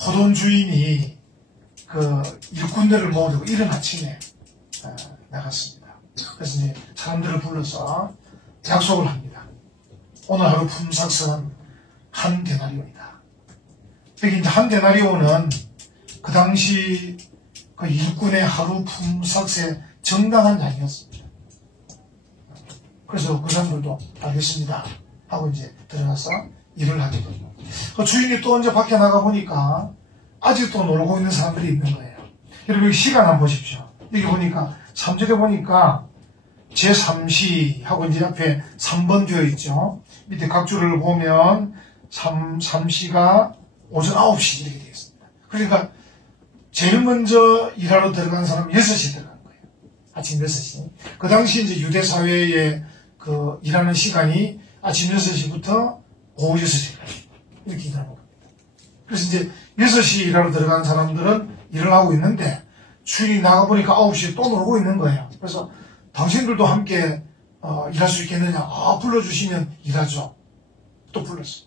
포돈 주인이 그 일꾼들을 모으고 이른 아침에 나갔습니다. 그래서 이제 사람들을 불러서 약속을 합니다. 오늘 하루 품삯은 한 데나리온이다. 여기 이제 한 데나리온은 그 당시 그 일꾼의 하루 품삯의 정당한 양이었습니다. 그래서 그 사람들도 알겠습니다 하고 이제 들어가서 일을 하게 되고, 그 주인이 또 언제 밖에 나가 보니까 아직도 놀고 있는 사람들이 있는 거예요. 여러분 여기 시간 한번 보십시오. 여기 보니까 3절에 보니까 제3시 하고 이제 앞에 3번 되어 있죠. 밑에 각 줄을 보면 3시가 오전 9시 이렇게 되어 있습니다. 그러니까 제일 먼저 일하러 들어간 사람은 6시에 들어간 거예요. 아침 6시. 그 당시 이제 유대 사회의 그 일하는 시간이 아침 6시부터 오후 6시까지 이렇게 일하는 겁니다. 그래서 이제 6시 일하러 들어간 사람들은 일을 하고 있는데 주인이 나가보니까 9시에 또 놀고 있는 거예요. 그래서 당신들도 함께 일할 수 있겠느냐? 불러주시면 일하죠. 또 불렀어요.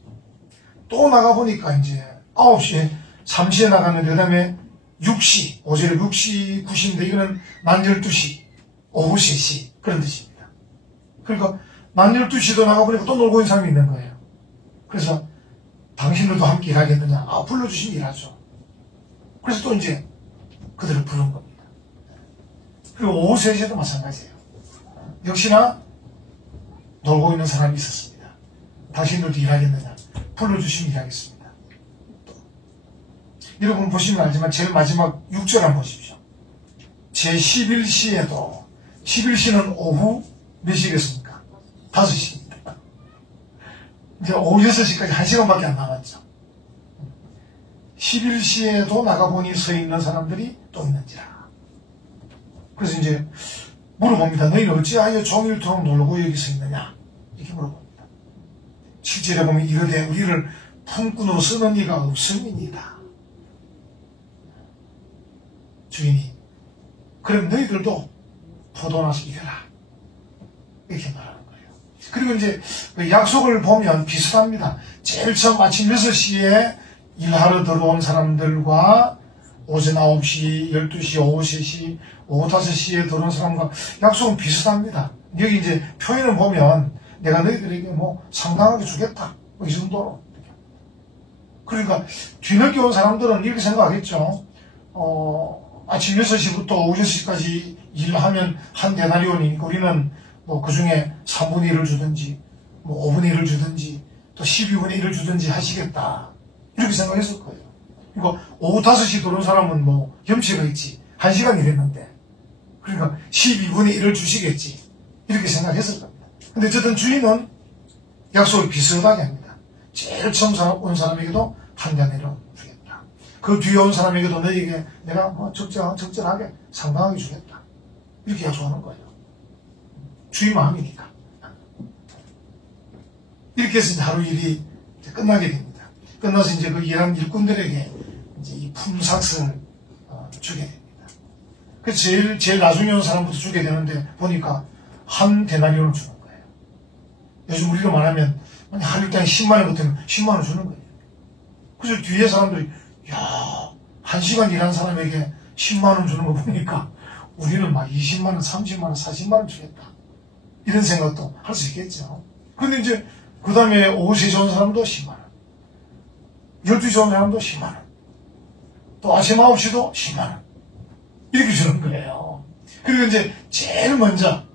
또 나가보니까 이제 9시에 3시에 나갔는데 그 다음에 6시, 오전에 6시, 9시인데 이거는 만 12시, 오후 3시 그런 뜻입니다. 그러니까 만 12시도 나가보니까 또 놀고 있는 사람이 있는 거예요. 그래서 당신들도 함께 일하겠느냐? 불러주시면 일하죠. 그래서 또 이제 그들을 부른 겁니다. 그리고 오후 3시에도 마찬가지예요. 역시나 놀고 있는 사람이 있었습니다. 당신들도 일하겠느냐? 불러주시면 일하겠습니다. 또. 여러분 보시면 알지만 제일 마지막 6절 한번 보십시오. 제11시에도 11시는 오후 몇 시겠습니까? 5시입니다. 이제 오후 6시까지 1시간밖에 안 남았죠. 11시에도 나가보니 서 있는 사람들이 또 있는지라. 그래서 이제 물어봅니다. 너희는 어찌하여 종일토록 놀고 여기 서 있느냐? 이렇게 물어봅니다. 7절에 보면 이르되 우리를 품꾼으로 쓰는 이가 없음이니이다. 주인이 그럼 너희들도 포도나서 일해라. 이렇게 말하는 거예요. 그리고 이제 그 약속을 보면 비슷합니다. 제일 처음 아침 6시에 일하러 들어온 사람들과 오전 9시, 12시, 오후 3시, 오후 5시에 들어온 사람과 약속은 비슷합니다. 여기 이제 표현을 보면 내가 너희들에게 뭐 상당하게 주겠다. 뭐 이 정도로. 그러니까 뒤늦게 온 사람들은 이렇게 생각하겠죠. 아침 6시부터 오후 6시까지 일하면 한 데나리온이니까 우리는 뭐 그 중에 3분의 1을 주든지 뭐 5분의 1을 주든지 또 12분의 1을 주든지 하시겠다. 이렇게 생각했을 거예요. 그러니까 오후 5시 들어온 사람은 뭐 염치가 있지. 1시간 일했는데. 그러니까 12분의 1을 주시겠지. 이렇게 생각했을 겁니다. 근데 어쨌든 주인은 약속을 비슷하게 합니다. 제일 처음 온 사람에게도 한 잔으로 주겠다. 그 뒤에 온 사람에게도 너에게 내가 뭐 적절하게 상당하게 주겠다. 이렇게 약속하는 거예요. 주인 마음이니까. 이렇게 해서 이제 하루 일이 이제 끝나게 됩니다. 끝나서 이제 그 일한 일꾼들에게 이제 이 품삯을 주게 됩니다. 그 제일 나중에 온 사람부터 주게 되는데 보니까 한 데나리온을 주는 거예요. 요즘 우리로 말하면 한 일당에 10만원 같으면 10만원 주는 거예요. 그래서 뒤에 사람들이 야, 1시간 일한 사람에게 10만원 주는 거 보니까 우리는 막 20만원, 30만원, 40만원 주겠다. 이런 생각도 할 수 있겠죠. 근데 이제 그 다음에 오후 3시 온 사람도 10만원, 12시 온 사람도 10만원, 또 아침 9시도 10만원 이렇게 주는 거예요. 그리고 이제 제일 먼저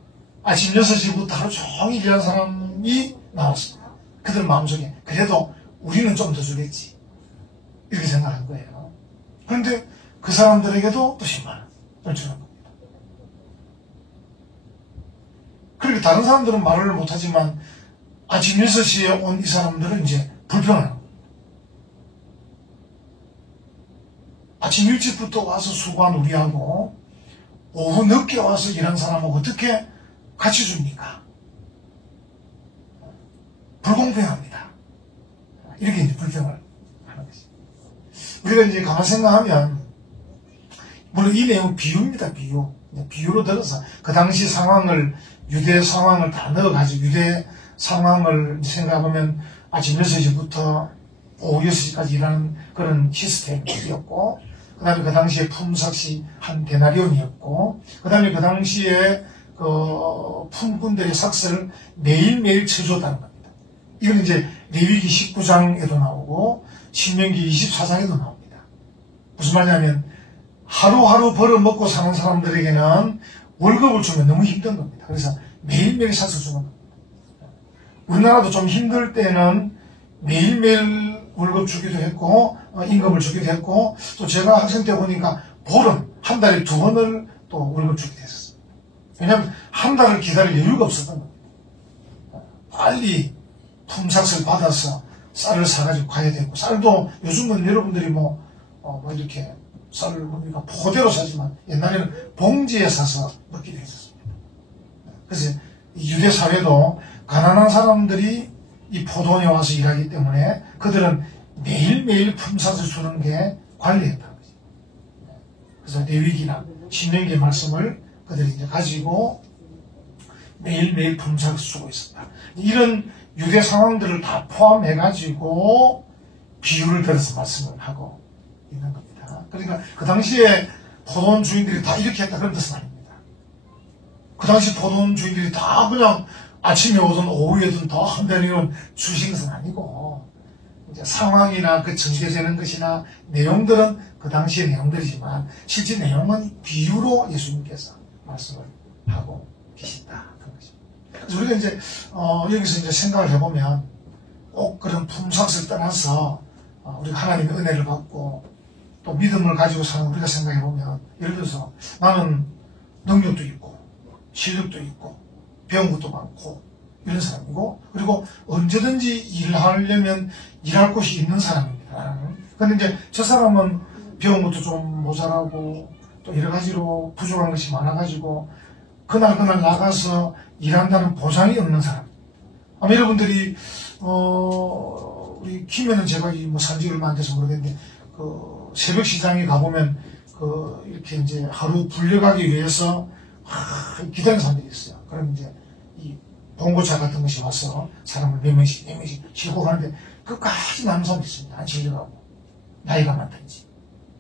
아침 6시부터 하루 종일 일한 사람이 나왔습니다. 그들 마음속에 그래도 우리는 좀 더 주겠지 이렇게 생각한 거예요. 그런데 그 사람들에게도 또 10만원을 주는 겁니다. 그렇게 다른 사람들은 말을 못하지만 아침 6시에 온 이 사람들은 이제 불편해요. 아침 일찍부터 와서 수고한 우리하고 오후 늦게 와서 일한 사람하고 어떻게 같이 줍니까? 불공평합니다. 이렇게 이제 불평을 하는 것입니다. 우리가 이제 가만 생각하면 물론 이 내용은 비유입니다. 비유로 들어서 그 당시 상황을 유대 상황을 다 넣어가지고 유대 상황을 생각하면 아침 6시부터 오후 6시까지 일하는 그런 시스템이었고, 그 다음에 그 당시에 품삯이 한 데나리온이었고, 그 다음에 그 당시에 그 품꾼들의 삭스를 매일매일 쳐줬다는 겁니다. 이건 이제 레위기 19장에도 나오고 신명기 24장에도 나옵니다. 무슨 말이냐면 하루하루 벌어먹고 사는 사람들에게는 월급을 주면 너무 힘든 겁니다. 그래서 매일매일 삭스 주는 겁니다. 우리나라도 좀 힘들 때는 매일매일 월급 주기도 했고 임금을 주기도 했고, 또 제가 학생 때 보니까 보름, 한 달에 2번을 또 월급 주기도 했었어요. 왜냐하면 한 달을 기다릴 여유가 없었던 겁니다. 빨리 품삯을 받아서 쌀을 사가지고 가야 되고, 쌀도 요즘은 여러분들이 이렇게 쌀을 뭡니까 포대로 사지만 옛날에는 봉지에 사서 먹기도 했었습니다. 그래서 유대 사회도 가난한 사람들이 이 포도원에 와서 일하기 때문에 그들은 매일매일 품삯을 주는 게 관리였다는 거죠. 그래서 레위기나 신명기의 말씀을 그들이 이제 가지고 매일매일 품삯을 주고 있었다. 이런 유대 상황들을 다 포함해가지고 비유를 들어서 말씀을 하고 있는 겁니다. 그러니까 그 당시에 포도원 주인들이 다 이렇게 했다 그런 뜻은 아닙니다. 그 당시 포도원 주인들이 다 그냥 아침에 오든 오후에든 다 한 대리온 주신 것은 아니고, 이제 상황이나 그 전개되는 것이나 내용들은 그 당시의 내용들이지만 실제 내용은 비유로 예수님께서 말씀을 하고 계신다. 그런 것입니다. 그래서 우리가 이제 여기서 이제 생각을 해보면 꼭 그런 품삯을 떠나서 우리가 하나님의 은혜를 받고 또 믿음을 가지고 사는 우리가 생각해보면, 예를 들어서 나는 능력도 있고 실력도 있고 배운 것도 많고 이런 사람이고, 그리고 언제든지 일하려면 일할 곳이 있는 사람입니다. 그런데 이제 저 사람은 배운 것도 좀 모자라고 또 여러 가지로 부족한 것이 많아가지고 그날 나가서 일한다는 보장이 없는 사람. 아마 여러분들이 우리 김해는 제가 산지 얼마 안 돼서 모르겠는데 그 새벽 시장에 가보면 이렇게 이제 하루 불려가기 위해서 기다리는 사람들이 있어요. 그럼 이제 이 봉고차 같은 것이 와서 사람을 몇 명씩 싣고 가는데 끝까지 남는 사람도 있습니다. 안 실려가고 나이가 많든지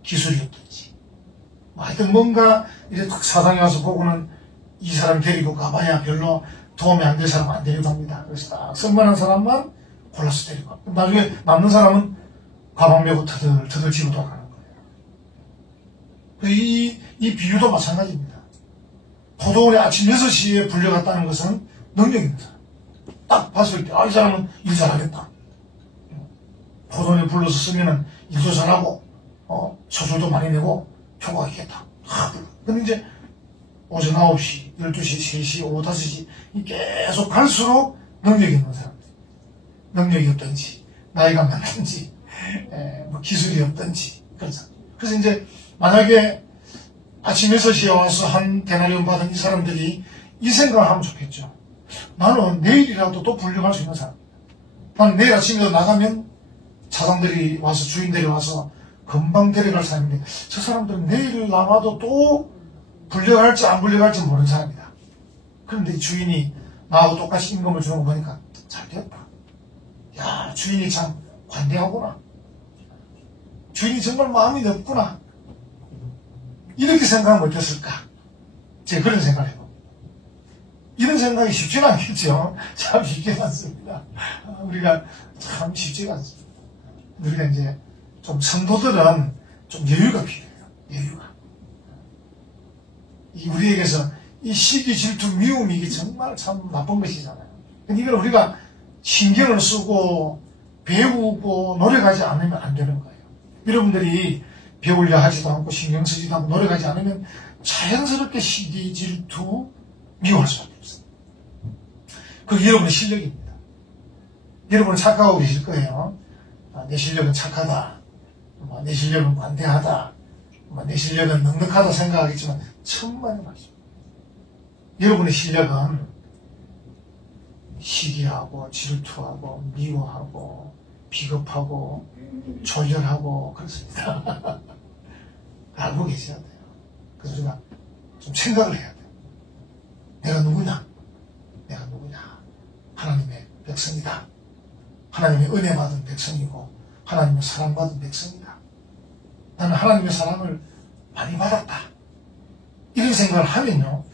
기술이 없든지 하여튼 뭔가 이제 사장이 와서 보고는 이 사람 데리고 가봐야 별로 도움이 안 될 사람 안 데리고 갑니다. 그래서 딱 쓸만한 사람만 골라서 데리고 가고, 나중에 남는 사람은 가방 메고 터들 집어 돌아가는 거예요. 이 비유도 마찬가지입니다. 포도원에 아침 6시에 불려갔다는 것은 능력 있는 사람. 딱 봤을 때, 이 사람은 일 잘하겠다. 포도원에 불러서 쓰면은 일도 잘하고, 서술도 많이 내고, 표가 있겠다. 근데 이제 오전 9시, 12시, 3시, 오후 5시, 계속 갈수록 능력이 있는 사람들. 능력이 없든지, 나이가 많든지, 기술이 없든지, 그런 사람. 그래서 이제 만약에 아침 6시에 와서 한 데나리온 받은 이 사람들이 이 생각을 하면 좋겠죠. 나는 내일이라도 또 불려갈 수 있는 사람. 나는 내일 아침에 나가면 차장들이 와서, 주인들이 와서 금방 데려갈 사람인데, 저 사람들은 내일 나가도 또 불려갈지 안 불려갈지 모르는 사람이다. 그런데 주인이 나하고 똑같이 임금을 주는 거 보니까 잘 됐다. 야, 주인이 참 관대하구나. 주인이 정말 마음이 넓구나. 이렇게 생각하면 어땠을까? 제가 그런 생각을 해봅니다. 이런 생각이 쉽지는 않겠죠. 참 쉽지가 않습니다. 우리가 참 쉽지가 않습니다. 우리가 이제 좀 성도들은 좀 여유가 필요해요. 여유가. 우리에게서 이 시기, 질투, 미움이 이게 정말 참 나쁜 것이잖아요. 이걸 우리가 신경을 쓰고 배우고 노력하지 않으면 안 되는 거예요. 여러분들이 배우려 하지도 않고 신경 쓰지도 않고 노력하지 않으면 자연스럽게 시기, 질투, 미워할 수밖에 없어요. 그게 여러분의 실력입니다. 여러분은 착각하고 계실 거예요. 내 실력은 착하다. 내 실력은 관대하다. 내 실력은 넉넉하다 생각하겠지만 천만의 말씀. 여러분의 실력은 시기하고 질투하고 미워하고 비겁하고 조절하고 그렇습니다. 알고 계셔야 돼요. 그래서 우리가 좀 생각을 해야 돼요. 내가 누구냐? 내가 누구냐? 하나님의 백성이다. 하나님의 은혜 받은 백성이고 하나님의 사랑받은 백성이다. 나는 하나님의 사랑을 많이 받았다. 이런 생각을 하면요,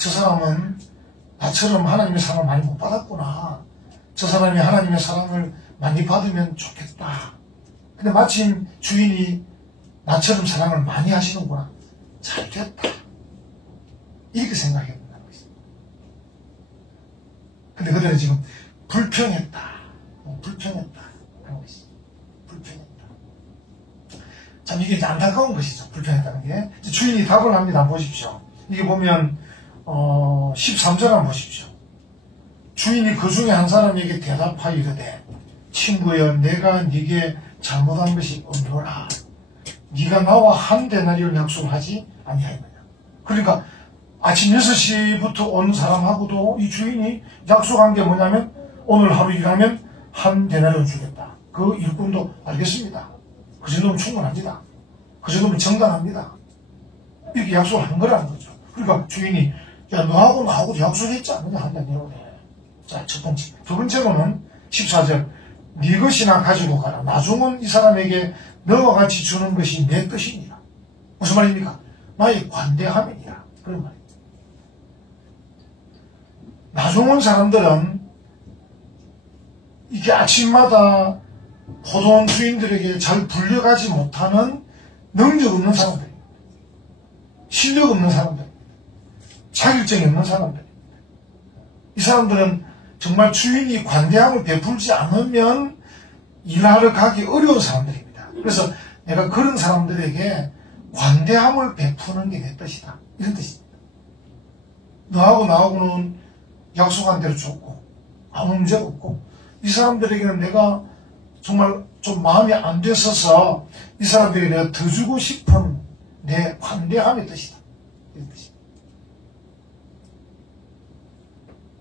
저 사람은 나처럼 하나님의 사랑을 많이 못 받았구나. 저 사람이 하나님의 사랑을 많이 받으면 좋겠다. 근데 마침 주인이 나처럼 사랑을 많이 하시는구나. 잘 됐다. 이렇게 생각해야 된다는 것입니다. 근데 그들은 지금 불평했다. 불평했다. 하는 것이죠. 불평했다. 참 이게 이제 안타까운 것이죠. 불평했다는 게. 주인이 답을 합니다. 한번 보십시오. 이게 보면 13절 한번 보십시오. 주인이 그 중에 한 사람에게 대답하여 이르되 친구여 내가 네게 잘못한 것이 없노라. 네가 나와 한 데나리온 약속을 하지 아니하였느냐. 그러니까 아침 6시부터 온 사람하고도 이 주인이 약속한 게 뭐냐면 오늘 하루 일하면 한 데나리온 주겠다. 그 일꾼도 알겠습니다. 그 정도면 충분합니다. 그 정도면 정당합니다. 이렇게 약속을 한 거라는 거죠. 그러니까 주인이 야 너하고 나하고도 약속했지 않느냐 한 데나리온에. 자, 첫 번째. 두 번째로는 14절 네 것이나 가지고 가라. 나중은 이 사람에게 너와 같이 주는 것이 내 뜻이니라. 무슨 말입니까? 나의 관대함이니라. 그런 말입니다. 나중은 사람들은 이게 아침마다 포도원 주인들에게 잘 불려가지 못하는 능력 없는 사람들입니다. 실력 없는 사람들입니다. 자격증이 없는 사람들입니다. 이 사람들은 정말 주인이 관대함을 베풀지 않으면 일하러 가기 어려운 사람들입니다. 그래서 내가 그런 사람들에게 관대함을 베푸는 게 내 뜻이다. 이런 뜻입니다. 너하고 나하고는 약속한 대로 줬고 아무 문제가 없고 이 사람들에게는 내가 정말 좀 마음이 안 됐어서 이 사람들에게 내가 더 주고 싶은 내 관대함의 뜻이다. 이런 뜻입니다.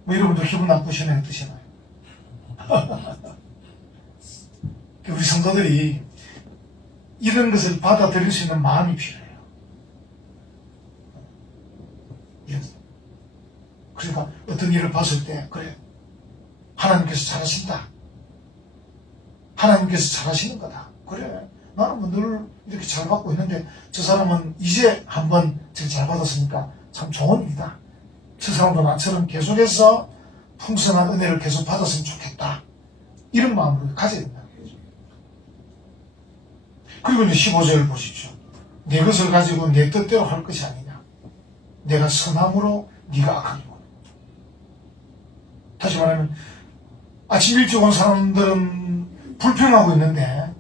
뭐 여러분도 기분 나쁘시나요? 뜻이나요? 우리 성도들이 이런 것을 받아들일 수 있는 마음이 필요해요. 그러니까 어떤 일을 봤을 때 그래 하나님께서 잘하신다. 하나님께서 잘하시는 거다. 그래 나는 뭐 늘 이렇게 잘 받고 있는데 저 사람은 이제 한번 잘 받았으니까 참 좋은 일이다. 저 사람도 나처럼 계속해서 풍성한 은혜를 계속 받았으면 좋겠다. 이런 마음으로 가져야 된다는 거죠. 그리고 이제 15절을 보십시오. 내 것을 가지고 내 뜻대로 할 것이 아니냐. 내가 선함으로 네가 악하기고. 다시 말하면 아침 일찍 온 사람들은 불평하고 있는데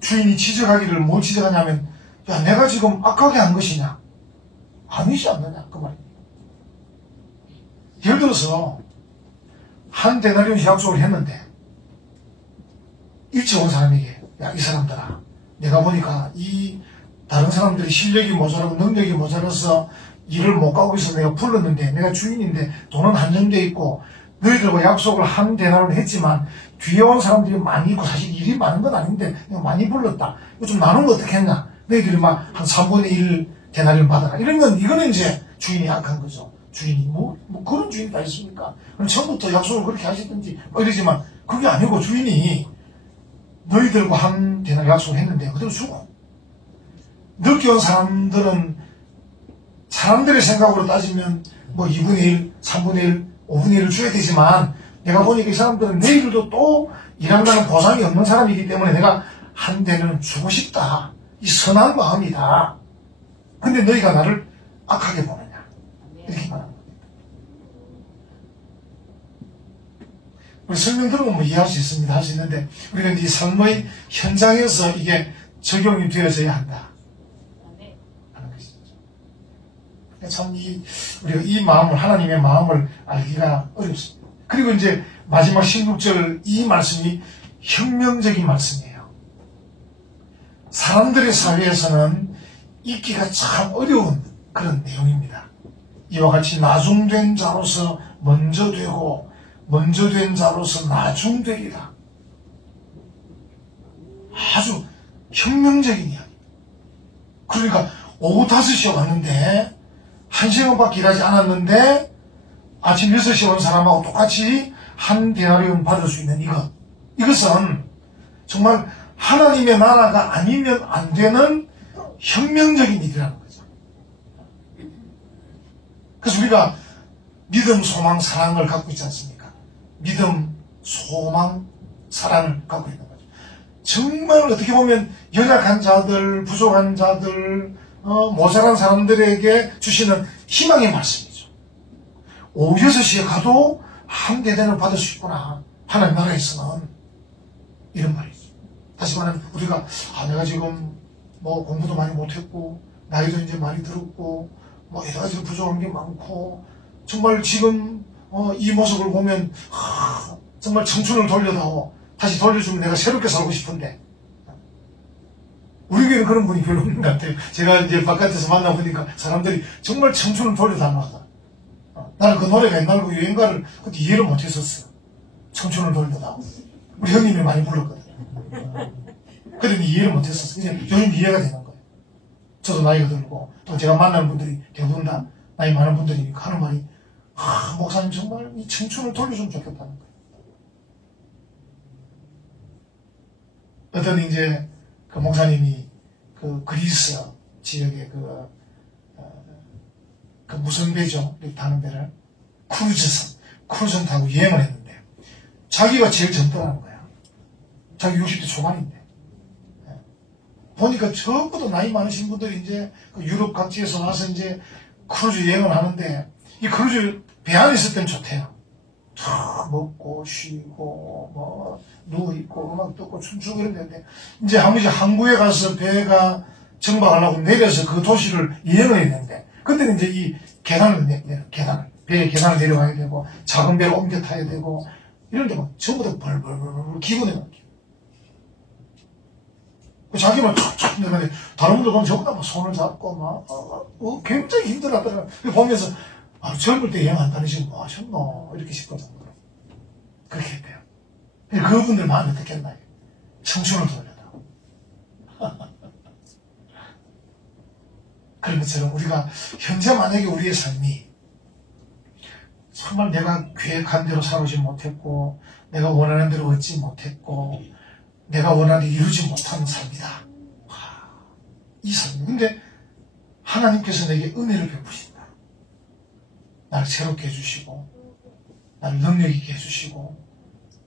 주인이 지적하기를 뭘 지적하냐면 야 내가 지금 악하게 한 것이냐. 아니지 않느냐 그 말입니다. 예를 들어서 한 데나리온 약속을 했는데 일찍 온 사람에게 야 이 사람들아 내가 보니까 이 다른 사람들이 실력이 모자라고 능력이 모자라서 일을 못 가고 있어서 내가 불렀는데 내가 주인인데 돈은 한정돼 있고 너희들과 약속을 한 데나리온 했지만 뒤에 온 사람들이 많이 있고 사실 일이 많은 건 아닌데 내가 많이 불렀다. 이거 좀 나누면 어떻게 했냐. 너희들이 막 한 3분의 1 데나리온 받아가. 이거는 이제 주인이 약한 거죠. 주인이 뭐 그런 주인이 다 있습니까? 그럼 처음부터 약속을 그렇게 하시든지 이러지만 그게 아니고 주인이 너희들과 한 데나리온 약속을 했는데 그대로 주고 늦게 온 사람들은 사람들의 생각으로 따지면 뭐 2분의 1, 3분의 1, 5분의 1을 줘야 되지만 내가 보니까 이 사람들은 내일도 또 일한다는 보상이 없는 사람이기 때문에 내가 한 대는 주고 싶다. 이 선한 마음이다. 근데 너희가 나를 악하게 보느냐. 이렇게 말합니다. 우리 설명 들어보면 이해할 수 있습니다. 할 수 있는데 우리가 이 삶의 현장에서 이게 적용이 되어져야 한다. 하는 것이죠. 참 우리가 이 마음을 하나님의 마음을 알기가 어렵습니다. 그리고 이제 마지막 16절 이 말씀이 혁명적인 말씀이에요. 사람들의 사회에서는 읽기가 참 어려운 그런 내용입니다. 이와 같이 나중된 자로서 먼저 되고 먼저 된 자로서 나중되리라. 아주 혁명적인 이야기. 그러니까 오후 5시에 왔는데 1시간밖에 일하지 않았는데 아침 6시에 온 사람하고 똑같이 한 데나리온 받을 수 있는 이것은 정말 하나님의 나라가 아니면 안 되는 혁명적인 일이라는 거죠. 그래서 우리가 믿음, 소망, 사랑을 갖고 있지 않습니까? 믿음, 소망, 사랑을 갖고 있는 거죠. 정말 어떻게 보면 연약한 자들, 부족한 자들, 모자란 사람들에게 주시는 희망의 말씀이죠. 오후 6시에 가도 한 대대를 받을 수 있구나. 하나님 나라에서는. 이런 말이죠. 다시 말하면 우리가 내가 지금 뭐 공부도 많이 못했고 나이도 이제 많이 들었고 뭐 여러 가지로 부족한 게 많고 정말 지금 이 모습을 보면 정말 청춘을 돌려다오. 다시 돌려주면 내가 새롭게 살고 싶은데 우리 교회는 그런 분이 별로 없는 것 같아요. 제가 이제 바깥에서 만나보니까 사람들이 정말 청춘을 돌려달라고. 나는 그 노래가 옛날 그 유행가를 그때 이해를 못했었어. 청춘을 돌려다오. 우리 형님이 많이 불렀거든요. 그때는 이해를 못했었어. 이제 요즘 이해가 되는 거예요. 저도 나이가 들고 또 제가 만나는 분들이 대부분 다 나이 많은 분들이니까 하는 말이 목사님 정말 이 청춘을 돌려주면 좋겠다는 거예요. 어떤 이제 그 목사님이 그 그리스 지역에 그 무슨 배죠? 이렇게 타는 배를 크루즈선 타고 여행을 했는데 자기가 제일 젊더라는 거야. 자기 60대 초반인데. 보니까 전부 다 나이 많으신 분들이 이제 그 유럽 각지에서 와서 이제 크루즈 여행을 하는데 이 크루즈 배 안에 있을 땐 좋대요. 다 먹고 쉬고 뭐 누워있고 음악 듣고 춤추고 이랬는데 이제 항구에 가서 배가 정박하려고 내려서 그 도시를 여행을 해야 되는데 그때는 이제 이 배의 계단을 내려가야 되고 작은 배로 옮겨 타야 되고 이런데 막 전부 다 벌벌벌 기분이 나. 자기만 촉촉 내는데 다른 분들 보면 전부 다 막 손을 잡고 막 굉장히 힘들어하더라고요. 보면서 젊을 때 여행 안 다니시고 뭐 하셨노 이렇게 싶거든요. 그렇게 했대요. 그분들 마음이 어떻겠나요? 청춘을 돌려다. 그런 것처럼 우리가 현재 만약에 우리의 삶이 정말 내가 계획한 대로 살아오지 못했고 내가 원하는 대로 얻지 못했고 내가 원하는 데 이루지 못하는 삶이다. 이 삶. 근데 하나님께서 내게 은혜를 베푸신다. 나를 새롭게 해주시고 나를 능력 있게 해주시고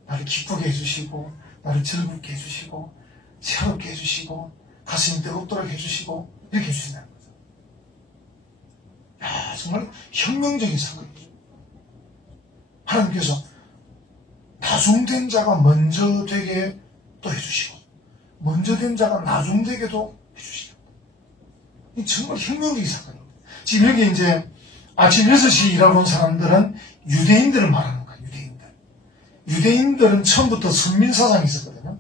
나를 기쁘게 해주시고 나를 즐겁게 해주시고 새롭게 해주시고 가슴이 뜨겁도록 해주시고 이렇게 해주신다는 거죠. 정말 혁명적인 사건이죠. 하나님께서 나중된 자가 먼저 되게 또 해주시고 먼저 된 자가 나중되게도 해주시고 이 정말 혁명적인 사건입니다. 지금 여기 이제 아침 6시 일하고 온 사람들은 유대인들을 말하는 거야. 유대인들은 처음부터 선민사상이 있었거든요.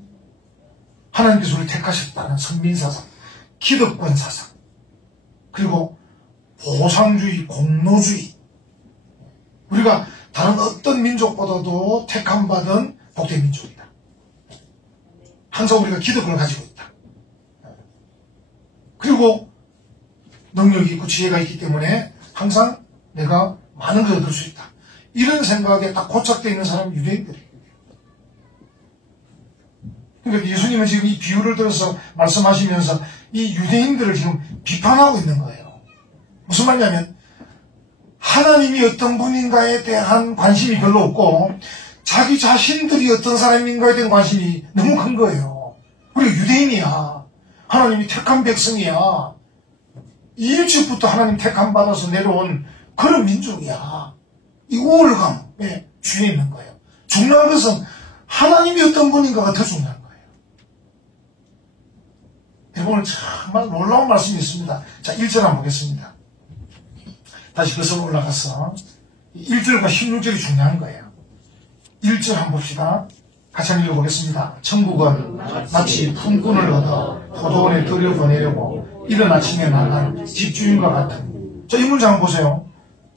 하나님께서 우리 택하셨다는 선민사상, 기득권 사상, 그리고 보상주의, 공로주의. 우리가 다른 어떤 민족보다도 택함받은 복된 민족이다. 항상 우리가 기득권을 가지고 있다. 그리고 능력이 있고 지혜가 있기 때문에 항상 내가 많은 것을 얻을 수 있다. 이런 생각에 딱 고착되어 있는 사람이 유대인들이에요. 그러니까 예수님은 지금 이 비유를 들어서 말씀하시면서 이 유대인들을 지금 비판하고 있는 거예요. 무슨 말이냐면 하나님이 어떤 분인가에 대한 관심이 별로 없고 자기 자신들이 어떤 사람인가에 대한 관심이 너무 큰 거예요. 우리가 유대인이야. 하나님이 택한 백성이야. 일찍부터 하나님 택함 받아서 내려온 그런 민족이야. 이 우월감에 주에 있는 거예요. 중요한 것은 하나님이 어떤 분인가가 더 중요한 거예요. 오늘 정말 놀라운 말씀이 있습니다. 자, 1절 한번 보겠습니다. 다시 벌써 올라가서 1절과 16절이 중요한 거예요. 1절 한번 봅시다. 같이 한번 읽어보겠습니다. 천국은 마치 품꾼을 얻어 포도원에 들여보내려고 이른 아침에 나간 집주인과 같은. 자, 이 문장 한번 보세요.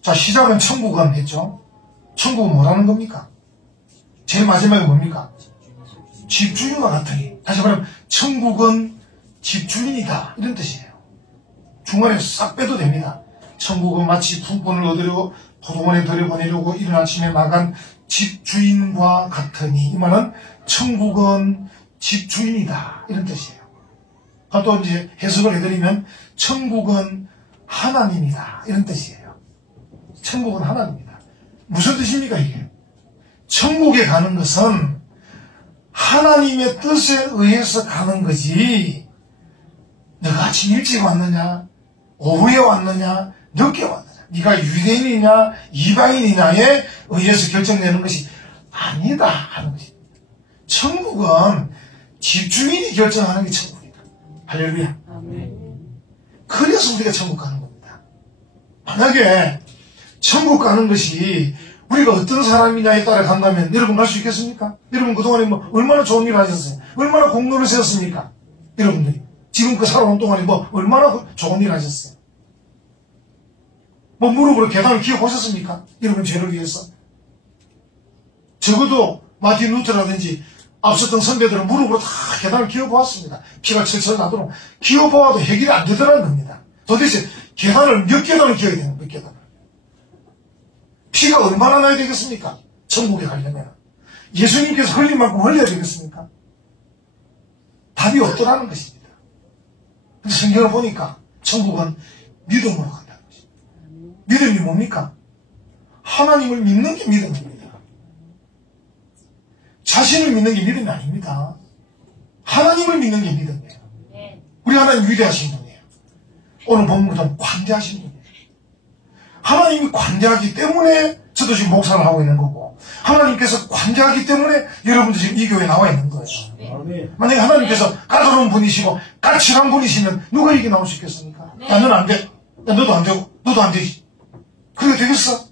자, 시작은 천국은 했죠. 천국은 뭐라는 겁니까? 제일 마지막에 뭡니까? 집주인과 같으니. 다시 말하면 천국은 집주인이다 이런 뜻이에요. 중간에 싹 빼도 됩니다. 천국은 마치 품꾼을 얻으려고 포도원에 들여보내려고 이른 아침에 나간 집주인과 같으니. 이 말은 천국은 집주인이다 이런 뜻이에요. 또 이제 해석을 해드리면 천국은 하나님이다 이런 뜻이에요. 천국은 하나님이다. 무슨 뜻입니까 이게? 천국에 가는 것은 하나님의 뜻에 의해서 가는 거지, 너가 아침 일찍 왔느냐, 오후에 왔느냐, 늦게 왔느냐, 네가 유대인이냐 이방인이냐에 의해서 결정되는 것이 아니다 하는 것입니다. 천국은 집주인이 결정하는 게 천국이다. 할렐루야. 그래서 우리가 천국 가는 겁니다. 만약에 천국 가는 것이 우리가 어떤 사람이냐에 따라 간다면 여러분 갈 수 있겠습니까? 여러분 그동안에 뭐 얼마나 좋은 일을 하셨어요? 얼마나 공로를 세웠습니까? 여러분들이 지금 그 살아온 동안에 뭐 얼마나 좋은 일을 하셨어요? 뭐 무릎으로 계단을 기어보셨습니까? 여러분 죄를 위해서. 적어도 마틴 루터라든지 앞섰던 선배들은 무릎으로 다 계단을 기어보았습니다. 피가 철철 나도록 기어보아도 해결이 안 되더라는 겁니다. 도대체 계단을 몇 계단을 기어야 되는 몇 계단을. 피가 얼마나 나야 되겠습니까? 천국에 가려면. 예수님께서 흘린 만큼 흘려야 되겠습니까? 답이 없더라는 것입니다. 그래서 성경을 보니까 천국은 믿음으로 간다는 것입니다. 믿음이 뭡니까? 하나님을 믿는 게 믿음입니다. 자신을 믿는 게 믿음이 아닙니다. 하나님을 믿는 게 믿음이에요. 우리 하나님 위대하신 분이에요. 오늘 본문은 관대하신 분이에요. 하나님이 관대하기 때문에 저도 지금 목사를 하고 있는 거고, 하나님께서 관대하기 때문에 여러분도 지금 이 교회에 나와 있는 거예요. 만약에 하나님께서 까다로운 분이시고 까칠한 분이시면 누가 이게 나올 수 있겠습니까? 야, 너는 안 돼. 야, 너도 안 되고 너도 안 되지. 그게 되겠어?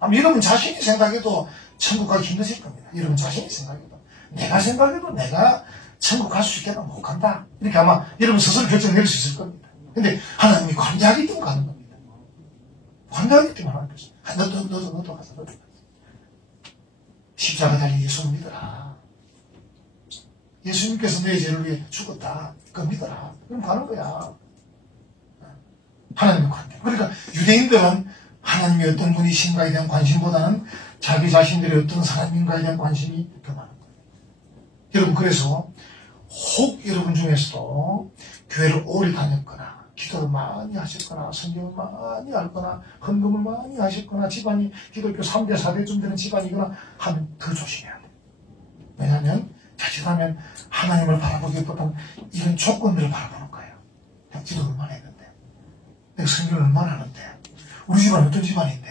아마 여러분 자신이 생각해도 천국 가기 힘드실 겁니다. 여러분 자신이 생각해도. 내가 생각해도 내가 천국 갈 수 있겠나 못 간다. 이렇게 아마 여러분 스스로 결정 내릴 수 있을 겁니다. 근데 하나님이 관대하기 때문에 가는 겁니다. 관대하기 때문에 하나님께서 너도 가서 너도 가서. 십자가 달린 예수를 믿어라. 예수님께서 내 죄를 위해 죽었다. 그거 믿어라. 그럼 가는 거야. 하나님의 관대. 그러니까 유대인들은 하나님이 어떤 분이신가에 대한 관심보다는 자기 자신들이 어떤 사람인가에 대한 관심이 더 많은 거예요. 여러분 그래서 혹 여러분 중에서도 교회를 오래 다녔거나 기도를 많이 하셨거나 성경을 많이 알거나 헌금을 많이 하셨거나 집안이 기독교 3대 4대쯤 되는 집안이거나 하면 더 조심해야 돼요. 왜냐하면 자칫하면 하나님을 바라보기보다는 이런 조건들을 바라보는 거예요. 내가 기도 얼마나 했는데, 내가 성경을 얼마나 하는데, 우리 집안 어떤 집안인데,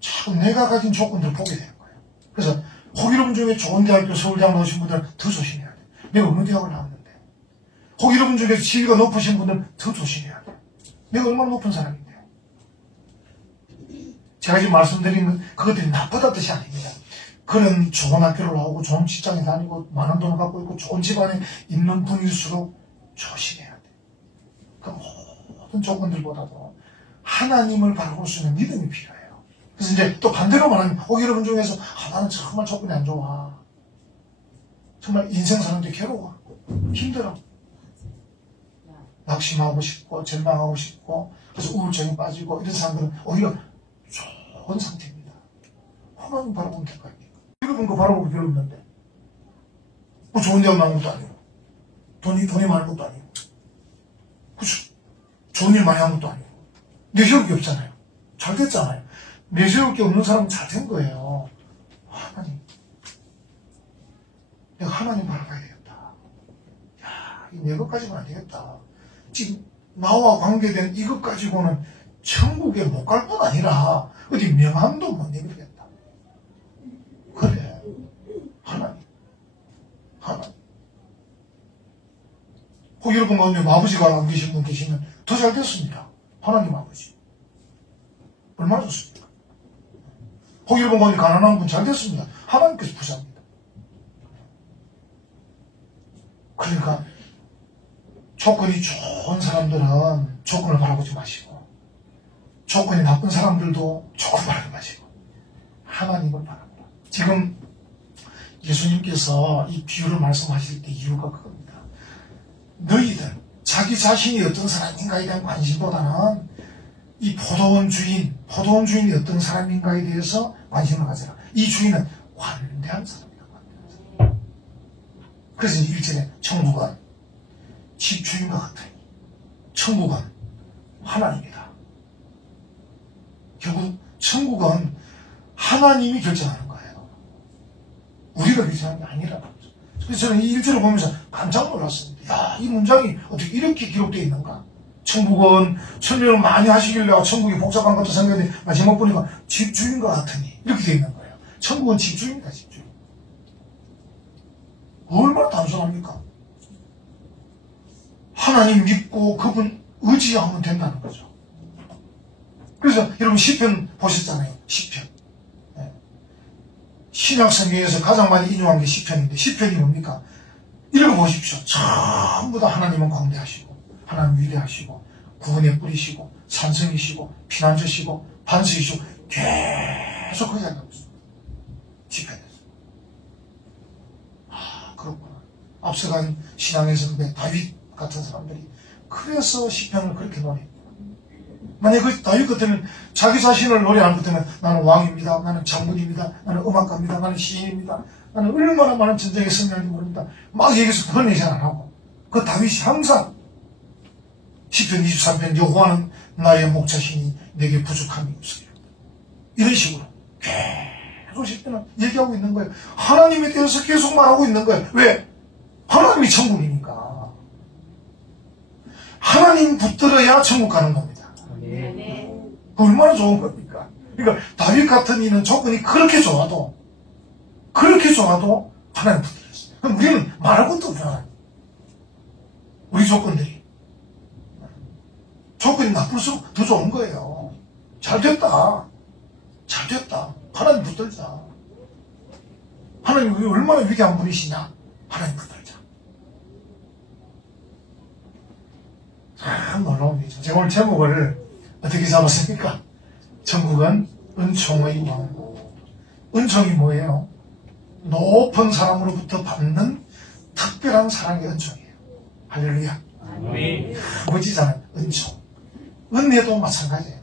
자꾸 내가 가진 조건들을 보게 되는 거예요. 그래서 혹 여러분 중에 좋은 대학교 서울대학 나오신 분들은 더 조심해야 돼요. 내가 어느 대학을 나왔는데, 혹 여러분 중에 지위가 높으신 분들은 더 조심해야 돼요. 내가 얼마나 높은 사람인데. 제가 지금 말씀드리는 그것들이 나쁘다 뜻이 아닙니다. 그는 좋은 학교를 나오고 좋은 직장에 다니고 많은 돈을 갖고 있고 좋은 집안에 있는 분일수록 조심해야 돼. 그 모든 조건들보다도 하나님을 바라볼 수 있는 믿음이 필요해요. 그래서 이제 또 반대로 말하면 여러분 중에서 나는 정말 조건이 안 좋아. 정말 인생 사는데 괴로워. 힘들어. 낙심하고 싶고 절망하고 싶고 그래서 우울증에 빠지고 이런 사람들은 오히려 좋은 상태입니다. 하나님 바라보면 될 거 아닙니까? 여러분 그거 바라보고 별로 없는데 뭐 좋은 대학 나온 것도 아니고 돈이 많은 것도 아니고 그쵸? 좋은 일 많이 한 것도 아니고 내세울 게 없잖아요. 잘 됐잖아요. 내세울 게 없는 사람은 잘 된 거예요. 하나님 내가 하나님 바라봐야 되겠다. 야, 내 것 가지고는 안 되겠다. 지금 나와 관계된 이것 가지고는 천국에 못 갈 뿐 아니라 어디 명함도 못 내밀겠다. 그래. 하나님. 혹 여러분 가운데 아버지가 안 계신 분 계시면 더 잘 됐습니다. 하나님 아버지. 얼마나 좋습니까? 혹 여러분 가운데 가난한 분 잘 됐습니다. 하나님께서 부자입니다. 그러니까 조건이 좋은 사람들은 조건을 바라보지 마시고 조건이 나쁜 사람들도 조건을 바라보지 마시고 하나님을 바라보라. 지금 예수님께서 이 비유를 말씀하실 때 이유가 그겁니다. 너희들 자기 자신이 어떤 사람인가에 대한 관심보다는 이 포도원 주인이 어떤 사람인가에 대해서 관심을 가져라. 이 주인은 관대한 사람이다. 관대한 사람. 그래서 이제 1절에 천국은 집주인과 같으니 천국은 하나님이다. 결국 천국은 하나님이 결정하는 거예요. 우리가 결정하는 게 아니라는 거죠. 그래서 저는 이 1절을 보면서 깜짝 놀랐습니다. 야, 이 문장이 어떻게 이렇게 기록되어 있는가? 천국은 설명을 많이 하시길래 천국이 복잡한 것도 생각했는데 마지막 보니까 집주인과 같으니 이렇게 되어 있는 거예요. 천국은 집주인이다. 집주인. 얼마나 단순합니까? 하나님 믿고 그분 의지하면 된다는 거죠. 그래서 여러분 시편 보셨잖아요. 시편. 네. 신약성경에서 가장 많이 인용한 게 시편인데 시편이 뭡니까? 읽어보십시오. 전부 다 하나님은 광대하시고 하나님 위대하시고 구원의 뿌리시고 산성이시고 피난처시고 반석이시고 계속 그 이야기하고 있습니다. 시편에서. 아, 그렇구나. 앞서간 신앙에서 다윗 같은 사람들이 그래서 시편을 그렇게 노래했구나. 만약 그 다윗 같으면 자기 자신을 노래하는 것 같으면 나는 왕입니다. 나는 장군입니다. 나는 음악가입니다. 나는 시인입니다. 나는 얼마나 많은 전쟁에 승리하는지 모릅니다. 막 얘기해서 그런 얘기 잘 안 하고 그 다윗이 항상 시편 23편 여호와는 나의 목자시니 내게 부족함이 없으리라. 이런 식으로 계속 시편은 얘기하고 있는 거예요. 하나님에 대해서 계속 말하고 있는 거예요. 왜? 하나님이 천국이니까. 하나님 붙들어야 천국 가는 겁니다. 얼마나 좋은 겁니까? 그러니까 다윗 같은 이는 조건이 그렇게 좋아도 하나님 붙들었어요. 그럼 우리는 말할 것도 없잖아요. 우리 조건이 나쁠수록 더 좋은 거예요. 잘 됐다. 하나님 붙들자. 하나님이 얼마나 위대한 분이시냐. 하나님 붙들자. 참 놀라운 일이죠. 제가 오늘 제목을 어떻게 잡았습니까? 천국은 은총의 왕국. 은총이 뭐예요? 높은 사람으로부터 받는 특별한 사랑의 은총이에요. 할렐루야. 아버지잖아요. 은총. 은혜도 마찬가지예요.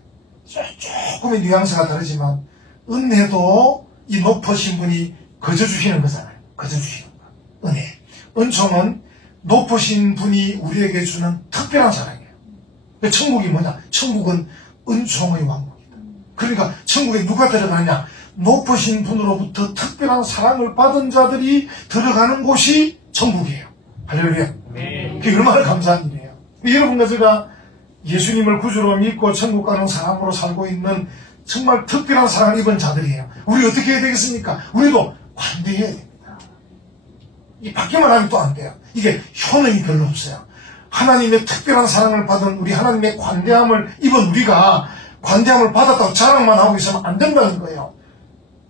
조금의 뉘앙스가 다르지만 은혜도 이 높으신 분이 거저 주시는 거잖아요. 거저 주시는 거. 은혜. 은총은 높으신 분이 우리에게 주는 특별한 사랑이에요. 천국이 뭐냐? 천국은 은총의 왕국이다. 그러니까 천국에 누가 들어가냐? 높으신 분으로부터 특별한 사랑을 받은 자들이 들어가는 곳이 천국이에요. 할렐루야. 그게 얼마나 감사한 일이에요. 여러분과 제가 예수님을 구주로 믿고 천국 가는 사람으로 살고 있는 정말 특별한 사랑을 입은 자들이에요. 우리 어떻게 해야 되겠습니까? 우리도 관대해야 됩니다. 이 받기만 하면 또 안 돼요. 이게 효능이 별로 없어요. 하나님의 특별한 사랑을 받은 우리 하나님의 관대함을 입은 우리가 관대함을 받았다고 자랑만 하고 있으면 안 된다는 거예요.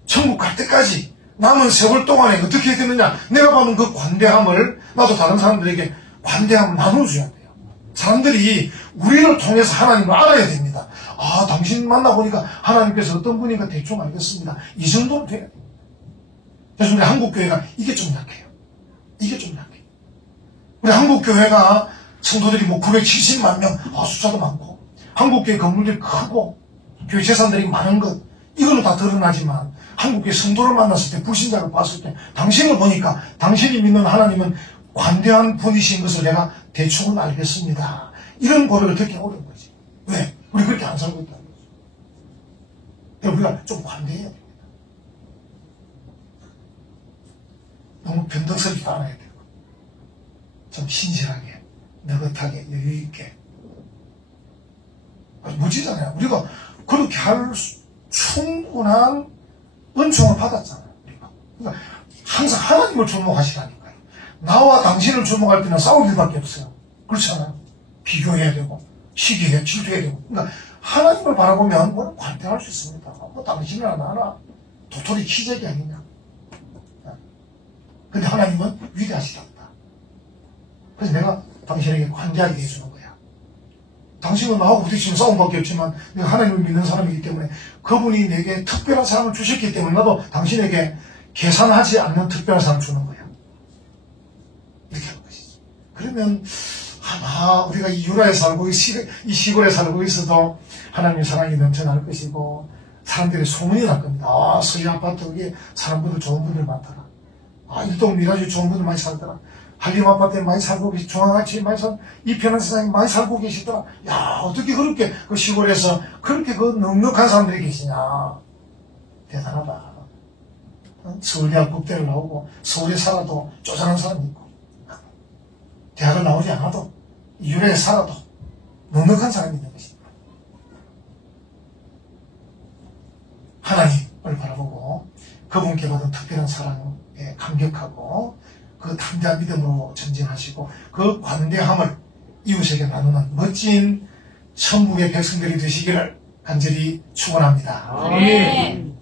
천국 갈 때까지 남은 세월 동안에 어떻게 해야 되느냐? 내가 받은 그 관대함을 나도 다른 사람들에게 관대함을 나눠줘야 돼요. 사람들이 우리를 통해서 하나님을 알아야 됩니다. 아, 당신 만나보니까 하나님께서 어떤 분인가 대충 알겠습니다. 이 정도는 돼야 돼요. 그래서 우리 한국교회가 이게 좀 약해요. 우리 한국교회가 성도들이 970만 명, 숫자도 많고, 한국교회 건물들이 크고, 교회 재산들이 많은 것, 이거는 다 드러나지만, 한국교회 성도를 만났을 때, 불신자를 봤을 때, 당신을 보니까, 당신이 믿는 하나님은 관대한 분이신 것을 내가 대충은 알겠습니다. 이런 고백을 듣기 어려운 거지. 왜? 우리 그렇게 안 살고 있다는 거죠. 그러니까 우리가 좀 관대해야 됩니다. 너무 변덕스럽지도 않아야 되고, 좀 신실하게, 느긋하게, 여유있게. 무지잖아요. 우리가 그렇게 할 충분한 은총을 받았잖아요. 우리가. 그러니까 항상 하나님을 주목하시라니까요. 나와 당신을 주목할 때는 싸울 일밖에 없어요. 그렇잖아요. 비교해야 되고, 시기해야, 질투해야 되고. 그러니까 하나님을 바라보면 뭐 관대할 수 있습니다. 뭐 당신이나 나나 도토리 키재기 아니냐. 근데 하나님은 위대하시답니다. 그래서 내가 당신에게 관대하게 해주는 거야. 당신은 나하고 부딪히는 싸움밖에 없지만 내가 하나님을 믿는 사람이기 때문에 그분이 내게 특별한 사랑을 주셨기 때문에 나도 당신에게 계산하지 않는 특별한 사랑을 주는 거야. 이렇게 하는 것이죠. 그러면 우리가 이 유라에 살고 이 시골에 살고 있어도 하나님의 사랑이 넘쳐날 것이고 사람들이 소문이 날 겁니다. 서희 아파트 여기에 사람들도 좋은 분들 많더라. 일동 아주 좋은 분들 많이 살더라. 한림 아파트에 많이 살고 계시, 중앙아치에 많이 살고, 이편한 세상에 많이 살고 계시더라. 야, 어떻게 그렇게 그 시골에서 그렇게 그 넉넉한 사람들이 계시냐. 대단하다. 서울대학 국대를 나오고, 서울에 살아도 쪼잔한 사람이 있고, 대학을 나오지 않아도, 유래에 살아도 넉넉한 사람이 있는 것입니다. 하나님을 바라보고, 그분께 받은 특별한 사랑에 감격하고, 그 담대한 믿음으로 전진하시고 그 관대함을 이웃에게 나누는 멋진 천국의 백성들이 되시기를 간절히 축원합니다. 아멘.